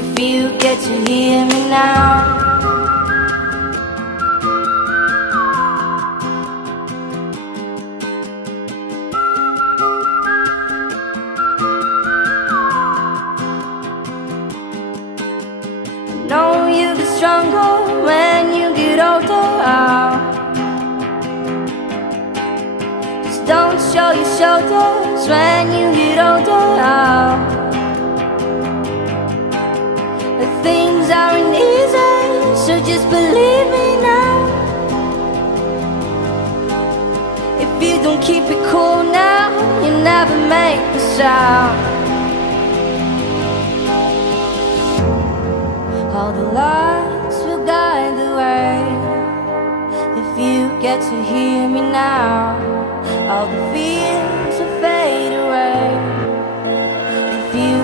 if you get to hear me now. Know you get stronger when you get older. Just don't show your shoulders when you get older. Things aren't easy, so just believe me now. If you don't keep it cool now, you never make the sound. All the lights will guide the way, if you get to hear me now. All the fears